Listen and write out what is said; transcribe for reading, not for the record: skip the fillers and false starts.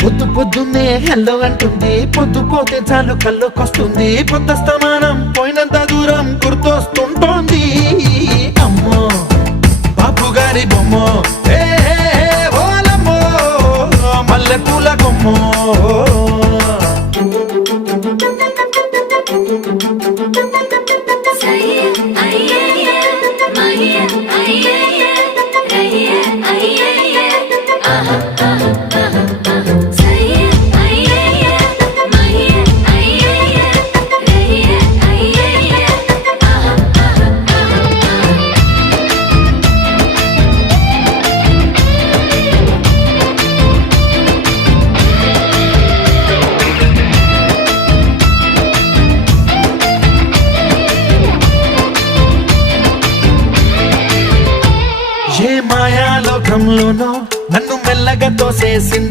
పొద్దు పొద్దున్నే హెల్లో అంటుంది, పొద్దు పోతే చాలు కళ్ళొకొస్తుంది, పొద్దస్తమానం పోయినంత దూరం గుర్తొస్తుంటోంది. అమ్మో బాపు గారి బొమ్మో, ఏ ఓలమ్మో మల్లె పూల కొమ్మో. ఏ మాయాలోకంలోనో నన్ను మెల్లగా తోసేసింది